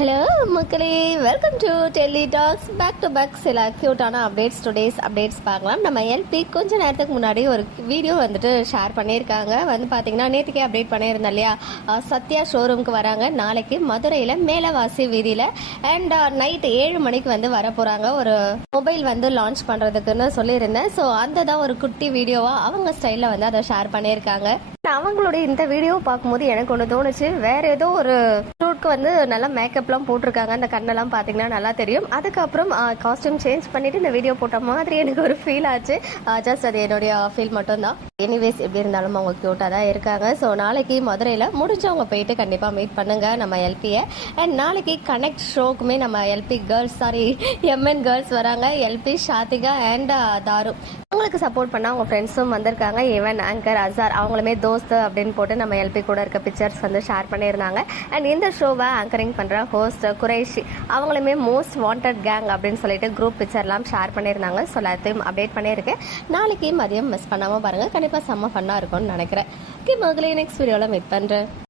Hello மக்களே, welcome to Delhi talks. Back to back சில க்யூட்டான அப்டேட்ஸ் பார்க்கலாம். நம்ம எல்பி கொஞ்ச நேரத்துக்கு முன்னாடி ஒரு வீடியோ வந்துட்டு ஷேர் பண்ணியிருக்காங்க. பார்த்தீங்கன்னா நேற்றுக்கே அப்டேட் பண்ணியிருந்தேன் இல்லையா, சத்யா ஷோரூமுக்கு வராங்க நாளைக்கு மதுரையில் மேலவாசி வீதியில். அண்ட் நைட் 7 மணிக்கு வர போகிறாங்க. ஒரு மொபைல் லான்ச் பண்ணுறதுக்குன்னு சொல்லியிருந்தேன். ஸோ அந்த தான் ஒரு குட்டி வீடியோவாக அவங்க ஸ்டைலில் அதை ஷேர் பண்ணியிருக்காங்க. அவங்களுடைய இந்த வீடியோ பார்க்கும்போது எனக்கு ஒன்று தோணுச்சு, வேற ஏதோ ஒரு ஷூட்க்கு நல்லா மேக்கப்லாம் போட்டிருக்காங்க. அந்த கண்ணெல்லாம் பார்த்தீங்கன்னா நல்லா தெரியும். அதுக்கப்புறம் காஸ்டியூம் சேஞ்ச் பண்ணிட்டு இந்த வீடியோ போட்ட மாதிரி எனக்கு ஒரு ஃபீல் ஆச்சு. ஜஸ்ட் அது என்னுடைய ஃபீல் மட்டும்தான். எனிவேஸ், எப்படி இருந்தாலும் அவங்க க்யூட்டாக தான் இருக்காங்க. ஸோ நாளைக்கு மதுரையில் முடிஞ்சவங்க போயிட்டு கண்டிப்பாக மீட் பண்ணுங்க நம்ம எல்பியை. அண்ட் நாளைக்கு கனெக்ட் ஷோக்குமே நம்ம எம்என் கேர்ள்ஸ் வராங்க. எல்பி, ஷாத்திகா அண்ட் தாரு. அவங்களுக்கு சப்போர்ட் பண்ண அவங்க ஃப்ரெண்ட்ஸும் வந்திருக்காங்க. ஈவன் ஆங்கர் அசார் அவங்களுமே தோஸ்து அப்படின்னு போட்டு நம்ம எல்பி கூட இருக்க பிக்சர்ஸ் ஷேர் பண்ணியிருந்தாங்க. அண்ட் இந்த ஷோவை ஆங்கரிங் பண்ணுற ஹோஸ்ட் குரேஷி அவங்களுமே மோஸ்ட் வாண்டட் கேங் அப்படின்னு சொல்லிட்டு குரூப் பிக்சர்லாம் ஷேர் பண்ணியிருந்தாங்க. ஸோ எல்லாத்தையும் அப்டேட் பண்ணியிருக்கேன். நாளைக்கு மதியம் மிஸ் பண்ணாமல் பாருங்கள். கண்டிப்பாக செம்ம ஃபன்னாக இருக்கும்னு நினைக்கிறேன். ஓகே மகளே, நெக்ஸ்ட் வீடியோவில் மீட் பண்ணுறேன்.